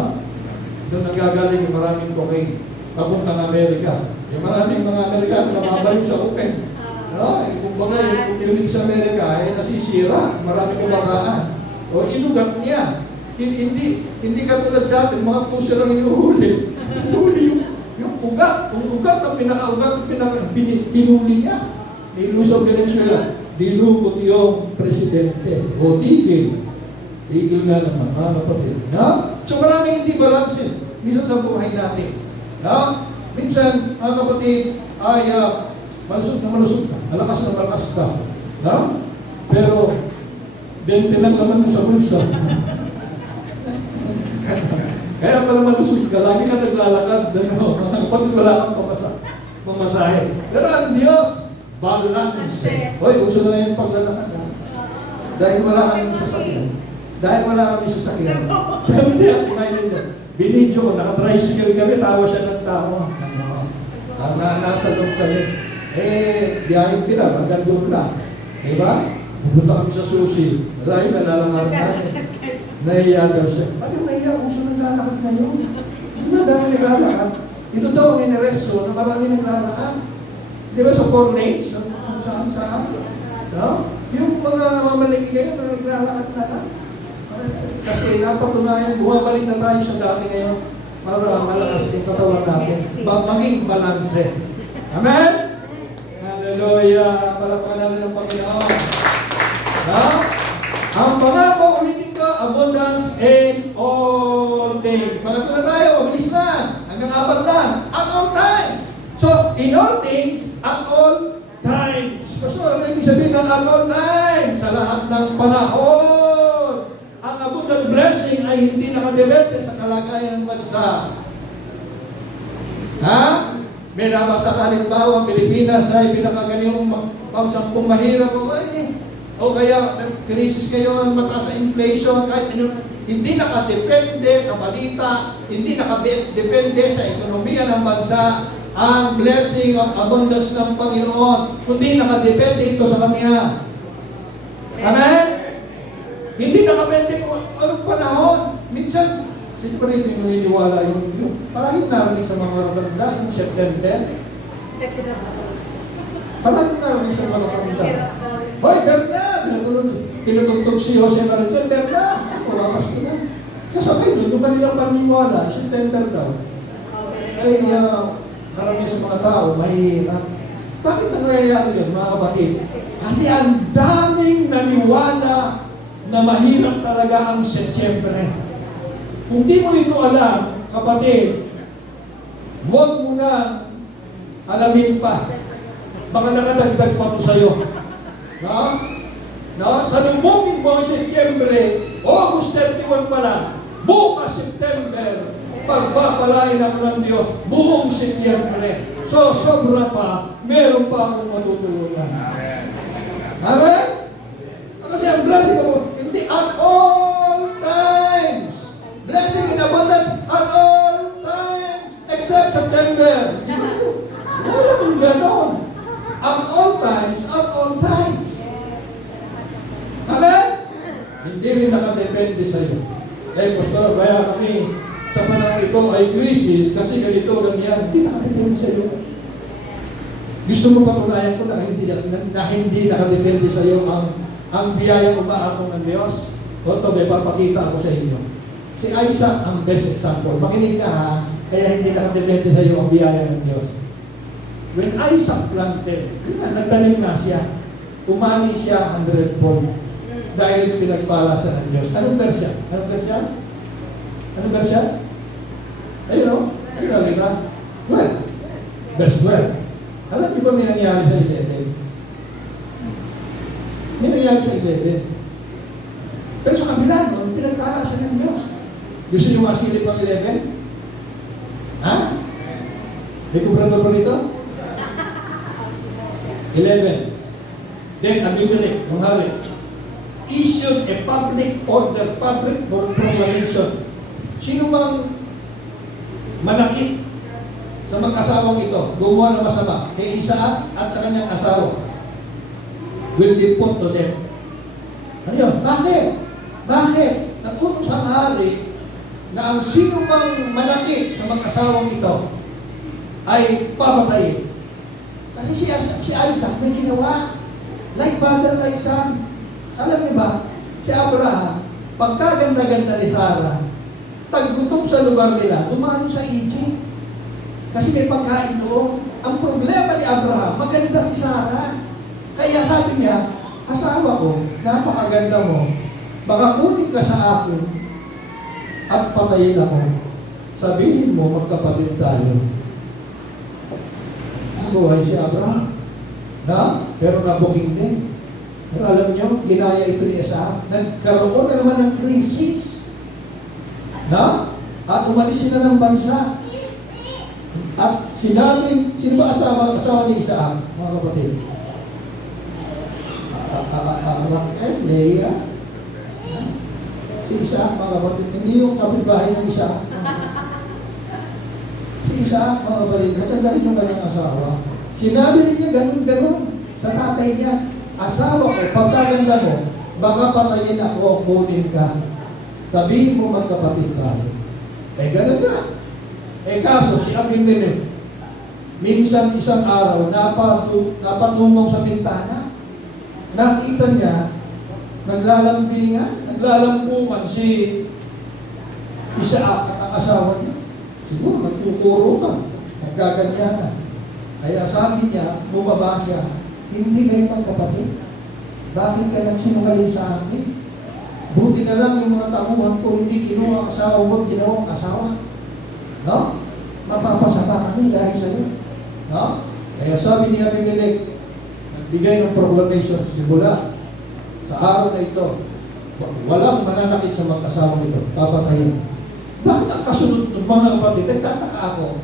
Doon nagagaling yung maraming cocaine. Papuntang Amerika. Yung maraming mga Amerikano na mabalik sa cocaine. No, kung baga yung unit sa Amerika ay nasisira, maraming kabataan. O inugat niya. Hindi katulad sa atin, mga puso lang inuhuli. Inuhuli yung ugat. Yung ugat ang pinaka-ugat, pinuli niya. Nilusog Venezuela. Dilukot yung presidente. O tigil. Tigil nga naman, mga kapatid. No? So maraming hindi balansin. Minsan sa buhay natin. No? Minsan, mga kapatid, ay malusog ka, malakas na malakas ka. Ha? Pero, 20 lang naman mo sa bulsa. Kaya pala malusog ka, lagi ka naglalakad, pati wala kang pamasahe. Pero ang Diyos, balance. Hoy, uso na yung paglalakad. Ha? Dahil wala kami sasakyan. Pero hindi ako kumainin niya. Binidyo ko, naka-tricycle kami, tawa siya ng tawa. Nasa loob kami. Biyahin pila, hanggang doon lang. Diba? Pupunta kami sa susi. Wala yung nalalangaran natin. Nahiya daw siya. Ano nahiya? Uso naglalakad ngayon. Hindi na dami naglalakad. Ito daw ang inireso na marami naglalakad. Di ba sa 4 lanes? Kung saan-saan. No? Yung mga mamaliki ngayon na naglalakad na lang. Kasi napatunayan, bumabalik na tayo sa dati ngayon para malakas yung katawan natin. Maging balanse. Amen? Hallelujah! Palakpakan natin ng Panginoon. No? Ang pangako, ulitin ko, abundance in all things. Pangatlo na tayo, mabilis na. Hanggang 4 lang. At all times. So, in all things, at all times. So, ano ibig sabihin ng at all times? Sa lahat ng panahon. Ang abundant blessing ay hindi nakadepende sa kalagayan ng bansa. Ha? May nabasa ka halimbawa, ang Pilipinas ay pinakaganyong pang-10 mahirap o kaya krisis ngayon, mataas sa inflation, kahit hindi nakadepende sa balita, hindi nakadepende sa ekonomiya ng bansa, ang blessing of abundance ng Panginoon, kundi nakadepende ito sa Kanya. Amen? Hindi nakadepende kung anong panahon. Minsan, sino pa rin yung naniniwala yung parang narinig sa mga matatanda, yung September. Parang narinig sa mga matatanda. Hoy, Berna! Pinutugtog si Jose Marisol, Berna! Wala pas ko na. Kasabay doon, yung kanilang paniniwala, September daw. Ay, karamihan sa mga tao, mahirap. Bakit nangyayari yun, mga kapatid? Kasi ang daming naniwala na mahirap talaga ang September. Kung di mo ito alam, kapatid, huwag mo na alamin pa. Baka nakadagdag pa ito sa'yo. No? No? Salubungin mo ang Setyembre, August 31 pala, bukas September, pagpapalain ako ng Diyos, buong Setyembre. So, sobra pa, meron pa akong matutulungan. Amen? Kasi ang blessing ako, hindi at all times. Blessing in abundance at all times, except September. Wala kong ganon. At all times, at all times. Amen? Hindi rin nakadepende sa'yo. Eh, Pastor, kaya kami sa panahon ito ay crisis kasi ganito, ganyan. Hindi nakadepende sa'yo. Gusto mo patunayan ko na hindi nakadepende sa'yo ang biyayang umaakong ng Diyos? Ito, may papakita ako sa inyo. Si Isaac ang best example. Makinig ka ha, kaya hindi nakadepende sa'yo ang biyaya ng Diyos. When Isaac planted, nagtanim nga siya, umani siya 100-fold dahil pinagpala sa ng Diyos. Anong bersya? Anong bersya? Anong bersya? Ayun o. Ayun o, kita. Well, Verse 12. Alam niyo ba may nangyari sa 11? May nangyari sa 11. Pero sa kabila nun, pinagpalasan ng Diyos. Gusto niyo masilip ang 11? Ha? May kubrador ba rito? 11. Then Abimelech, yung hari, issued a public order, public proclamation. Sino mang manakit sa mag-asawang ito, gumawa ng masama, kay Isaac at sa kanyang asawa, will be put to death. Ano yun? Bakit? Bakit? Nag-utos ang hari na ang sino mang manakit sa mag-asawang ito ay papatayin. Kasi si Isaac may ginawa. Like father, like son. Alam niyo ba, si Abraham, pagkaganda-ganda ni Sarah, taggutom sa lugar nila, dumayo sa Egypt. Kasi may pagkain doon. Ang problema ni Abraham, maganda si Sarah. Kaya sabi niya, asawa ko, napakaganda mo. Baka kunin ka sa akin at patayin ako. Sabihin mo, magkapatid tayo. Buhay si Abraham. Na? Pero nabuking din. Pero alam niyo, ginaya ito ni Isaac. Nagkaroon na naman ng krisis. Na? At umalis sila ng bansa. At sinabi, sino ba asawa ni Isaac? Mga kapatid. Leah. Si Isaac, mga kapatid. Hindi yung kapitbahay ng Isaac. Si Isaac, mga kapatid. Maganda rin yung kanyang asawa. Sinabi rin niya ganun-ganun sa tatay niya. Asawa ko, pagkaganda mo, baka patayin ako, kunin ka. Sabihin mo magkapatid tayo. Ganun na. Kaso si Abimelech, minsan isang araw, napatungong sa bintana. Nakita niya, naglalampungan si Isaac at ang asawa niya. Siguro, nagkukuro ka, nagkaganyanan. Kaya sabi niya, bumaba siya, hindi kayo magkapatid. Bakit ka nagsinungaling sa akin? Buti na lang yung mga tamuhan ko, hindi kinuha asawa mo, ginawang asawa. No? Mapapasama kami dahil sa iyo. No? Kaya sabi ni Abimelech, nagbigay ng proclamation, simula sa araw na ito, walang mananakit sa mag-asawang ito, papatayin. Bakit ang kasunod ng mga kapatid? Nagtataka ako.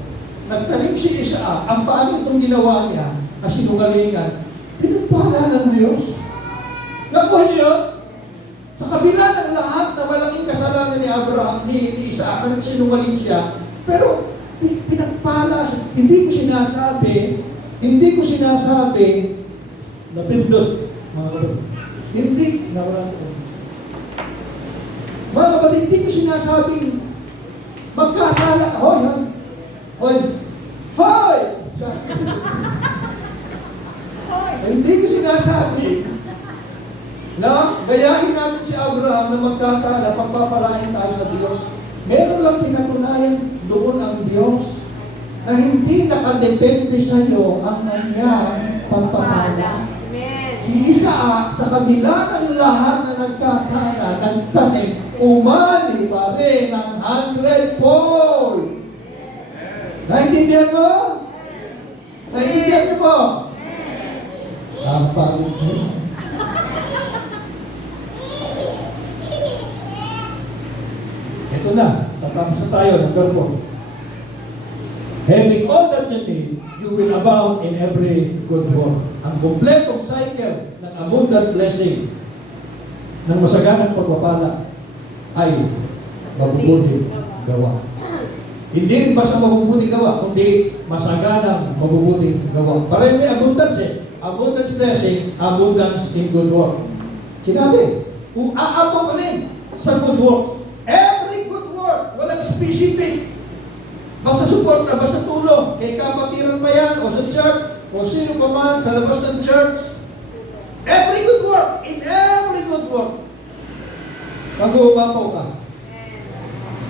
Nagtanim si Isaac, ang paano itong ginawa niya, kasinungalingan, pinagpala ng Diyos. Nakuha niyo, sa kabila ng lahat na malaking kasalanan ni Abraham, ni Isaac, na nagsinungaling siya, pero pinagpala siya. Hindi ko sinasabi, napindot, mga kapatid. Hindi, nawalan ko. Mga kapatid, hindi ko sinasabing, magkasala, yan. Hoy! Hindi ko sinasabi na gayahin natin si Abraham na magkasala, pagpapalain tayo sa Diyos. Meron lang pinatunayan doon ang Diyos na hindi nakadepende sa iyo ang kanyang pagpapala. Si Isaac, sa kabila ng lahat na nagkasala, nagtanim, umani pa rin ng 100-fold. Naintindihan mo? Naintindihan mo po? Ang pangit mo. Ito na, tatapos na tayo ng garbo. Having all that you need, you will abound in every good work. Ang kompletong cycle ng abundant blessing ng masaganang pagpapala ay mabubuting gawa. Hindi rin basta mabubuting gawa, kundi masaganang mabubuting gawa. Pareho may abundance Abundance blessing, abundance in good work. Sinabi, kung aabang ka rin sa good work, every good work, walang specific. Basta suporta, basta tulong. Kay kapatiran pa yan, o sa church, o sino pa man, sa labas ng church. Every good work, in every good work, mag-uumapaw ka.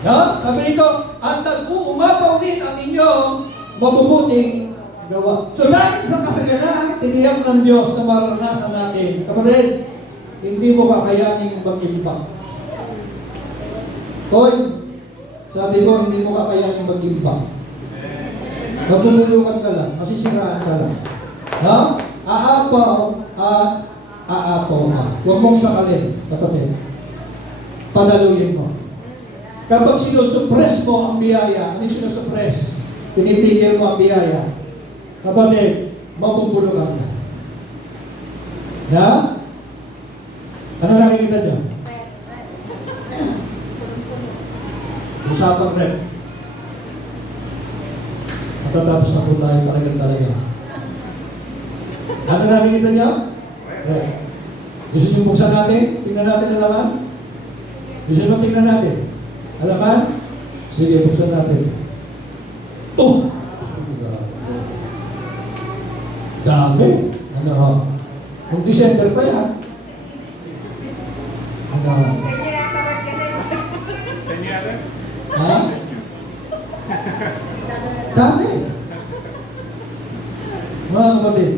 No? Sabi nito, at nag-uumapaw din ang inyong mabubuting gawa. So dahil sa kasaganan, tiniyak ng Diyos na maranasan natin, kapatid, hindi mo kakayaning mag-impact. Hoy, sabi ko, hindi mo kakayaning mag-impact. Mabubulukan ka lang, masisiraan ka lang. Ha? Aapaw ka. Huwag mong sakalin, kapatid. Padaluyin mo. Kapag sinusuppress mo ang biyaya, ano yung sinusuppress? Pinipigil mo ang biyaya. Kapatid, mabubulukan ka. Ha? Ano nakikita niyo? Usapang rep. Matatapos na po tayo talaga. Ano nakikita niyo? Rep. Gusto niyo buksan natin? Tingnan natin ang laman? Gusto niyo tingnan natin? Alaman? Sige, buksan natin. Oh! Dami. Ano ho? Kung December pa yan. Ano? Ha? Dami. Mga kapatid,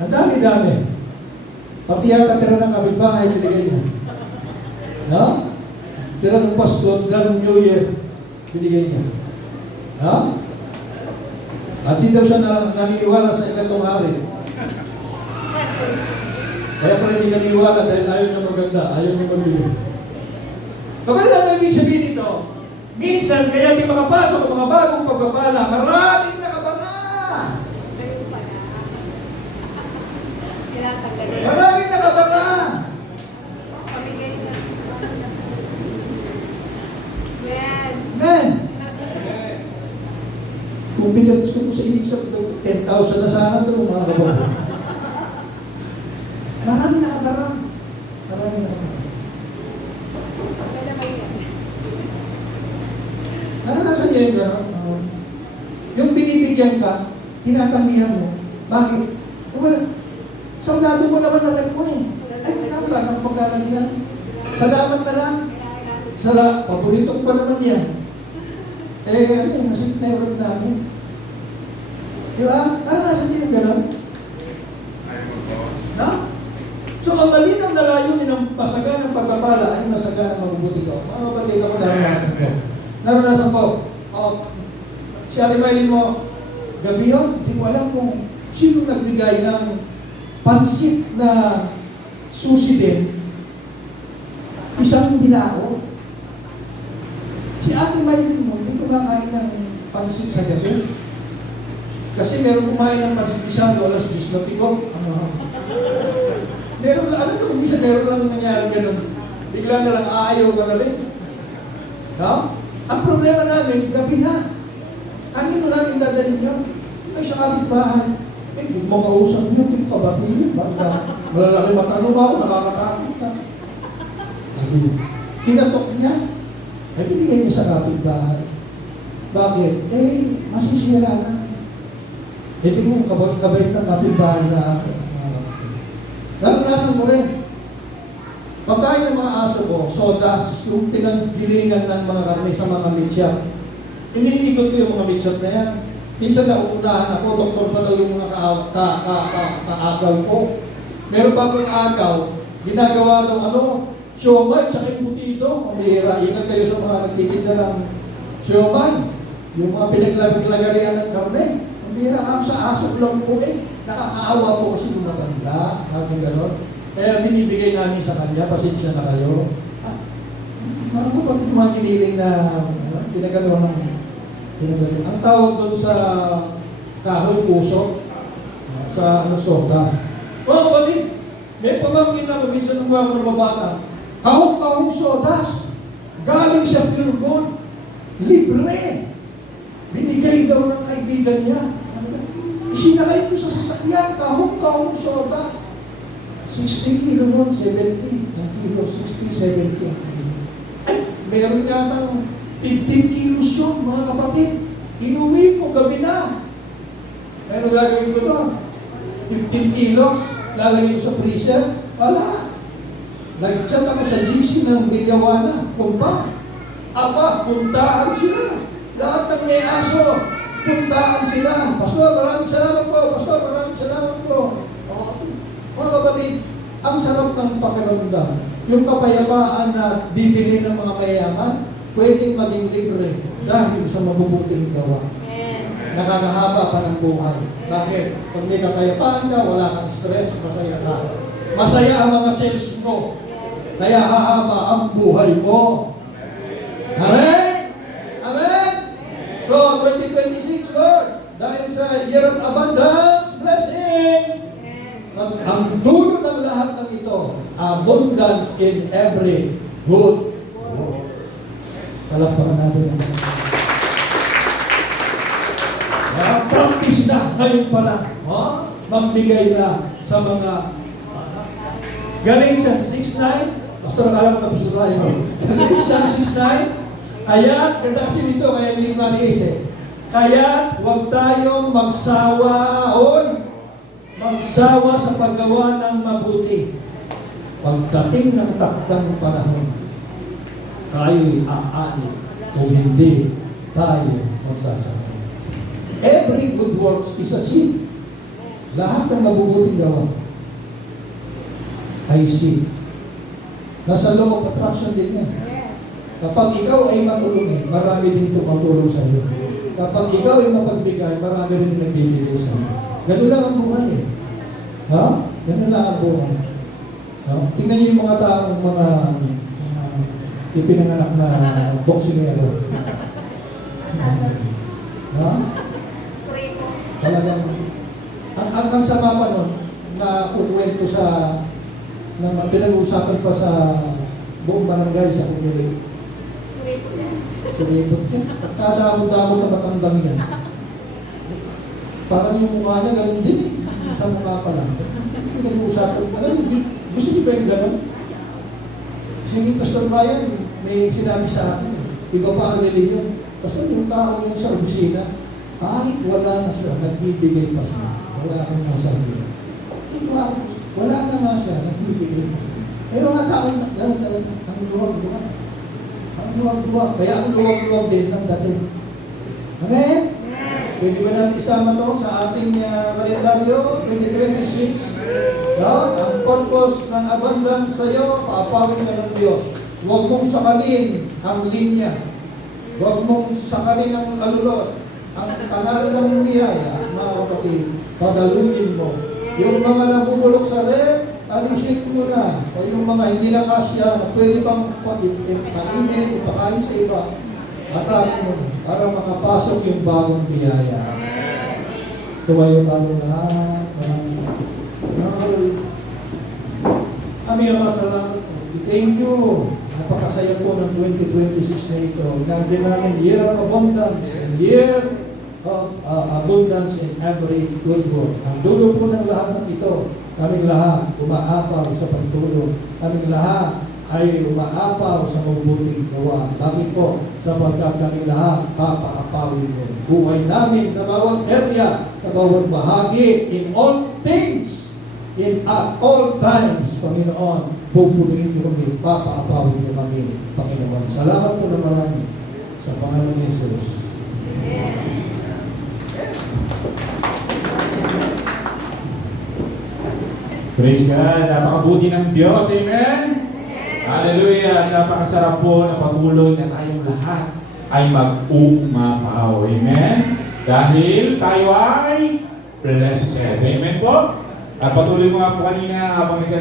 ang dami-dami. Pati yata tira ng kapitbahay, binigay niya. No? Tira ng Pasko, tira ng New Year, binigay niya. No? At di daw siya naniniwala sa ikatong hari. Kaya pala hindi naniniwala dahil ayaw niya maganda, ayaw niya magbili. Kapatid, ano ibig sabihin nito? Minsan, kaya di makapasok ang mga bagong pagpapala, maraming nakabara. Maraming nakabara. Amen. Kung pinagos ko po sa isip, 10,000 na sana ito, mga kapatid. Maraming nakabara. Maraming nakabara. Naranasan niyo yung gano'n? Yung binibigyan ka, tinatanggihan mo. Bakit? Well, sandado mo naman na mo eh. Ay, wala nang paglalagyan. Salamat na lang. Paborito ko pa naman yan. Ano yung nasip na yung namin. Di ba? Naranasan niyo yung gano'n? No? So, ang malinaw na layunin ng pasaga ng pagpapala ay masaga ng mabubuti ko. Mga kapatid ako naranasan ko. Naranasan ko, si Ate Maylin mo, gabi yun, di ko alam kung sino nagbigay ng pansit na susi din, isang bilao. Si Ate Maylin mo, hindi kumakain ng pansit sa gabi. Kasi meron kumain ng pansit isa, alas 10 na tigong. Meron lang, alam ko, minsan meron lang nangyari ganun. Bigla na lang, aayaw ka na rin. No? Ang problema namin, gabi na. Kanino namin dadalhin yun? Ay, sa kapitbahay. Eh, kung makausap nyo, hindi ko kabatiin. Baka malalaki matanong ako, nakakatakot ka. Sabi, kinatok niya. Ay, binigay niya sa kapitbahay. Bakit? Eh, masisira lang. Eh, tingnan, kabait ng kapitbahay na akin. Naranasan mo rin. Pagkain ng mga aso ko, sodas, yung pinaggilingan ng mga karne sa mga meat shop. Iniikot ko yung mga meat shop na yan. Minsan nauunahan ako, doktor pa daw yung mga kaagaw ko. Meron pa akong agaw, ginagawa daw siomay, tsaka yung putito. Ang bihira, ingat kayo sa mga nagtitinda ng siomay. Yung mga pinaglagarian ng karne. Ang bihira, ang sa aso lang po eh. Nakakaawa po kasi yung matanda, sabi gano'n. Kaya binibigay namin sa kanya, pasensya na kayo. Mga kapatid yung mga giniling na pinagano ng pinagano. Ang tawag doon sa kahoy puso, sa soda. Mga kapatid, may pamangkin ako, minsan nung ako ng babata, kahong sodas, galing sa Pure Gold, libre. Binigay daw ng kaibigan niya. Isinakay ko sa sasakyan, kahong sodas. 60 kilo nun, 70 ang kilo, 60, 70 ang kilo. Ay, meron yatang 15 kilos yun, mga kapatid. Inuwi ko gabi na. Ano gagawin ko doon? 15 kilos, lalagay ko sa freezer, wala. Nag-chat ako sa GC ng Villawana, kumpa. Aba, puntaan sila. Lahat ng may aso, puntaan sila. Pastor, maraming salamat po. Pastor, maraming salamat po. Mga kapatid, ang sarap ng pakiramdam. Yung kapayapaan na bibili ng mga mayayaman, pwedeng maging libre dahil sa mabubuting gawa. nakakahaba pa ng buhay. Bakit? Pag may kakayapaan ka, wala kang stress, masaya ka. Masaya ang mga cells mo. Kaya hahaba ang buhay mo. Amen? Amen? So, 2026, Lord, dahil sa year of abundance, blessing, ang dulo ng lahat ng ito, abundance in every good work. Palakpakan natin ang practice na ngayon pa lang. Magbigay na sa mga Galatians 6:9. Pastor, akala ko tapos na tayo. Galatians 6:9. Kaya, ganda kasi nito, kaya hindi maniis eh. Kaya, huwag tayong magsawa, magsawa sa paggawa ng mabuti. Pagdating ng takdang panahon, tayo'y aani kung hindi tayo magsasawa. Every good works is a seed. Lahat ng mabubuting gawa ay seed. Nasa law of attraction din yan. Kapag ikaw ay matulungin, marami din tumutulong sa iyo. Kapag ikaw ay mapagbigay, marami rin nagbibigay sa iyo. Ganun lang ang buhay eh. Ha? Ganun lang ang buhay. Ha? Tingnan niyo yung mga taong ipinanganak na boksingero. Ha? Talagang, ang sama pa nun, na kukwento sa, na pinag-uusapan pa sa buong barangay sa community. Kuripot yan. Pagkadamot-damot na matandang yan. Parang yung mukha niya, ganun din eh. Sa mukha pa lang. Pinag-uusapan, alam mo, gusto niyo ba yung ganun? Sige, Pastor Brian, may sinabi sa akin, iba pa ang religion. Pastor, yung tao yan sa opisina, kahit wala na siya, nagbibigay pa siya. Wala akong nasabi. Ito ako, wala na nga siya, nagbibigay pa siya. Pero nga taon, gano'n talaga, ang luwag-luwag. Ang luwag-luwag. Kaya ang luwag-luwag din ng dating. Amen? Pwede ba natin isama to sa ating kalendaryo, 2026? No? Ang purpose ng abundance sa'yo, paapawin ka ng Diyos. Huwag mong sakalin ang linya. Huwag mong sakalin ang kalulot. Ang kanal ng biyaya, mga kapatid, padaluin mo. Yung mga nabubulok sa red, alisin mo na. O yung mga hindi na kasya, na pwede pang kainin, ipakain sa iba, atakin mo na, para makapasok yung bagong biyaya. Tumayo tayo lahat. Kami ang masalamat po. Thank you. Napakasaya po ng 2026 na ito. Nandun namin year of abundance, year of abundance in every good work. Ang dulo po ng lahat ng ito, kaming lahat umaapaw sa pagtulong. Kaming lahat ay umaapaw sa mabubuting gawa. Bakit po? Sapagkat kaming lahat papaapawin mo. Buhay namin sa bawat area, sa bawat bahagi, in all things, at all times, Panginoon, pupulingin mo kami, papaapawin mo kami, Panginoon. Salamat po na marami sa pangalan ni Jesus. Praise God. Napakabuti ng Diyos. Amen? Hallelujah. Napakasarap po na patuloy na tayong lahat ay mag-uumapaw. Amen? Dahil tayo ay blessed. Amen po? At patuloy mo nga po kanina habang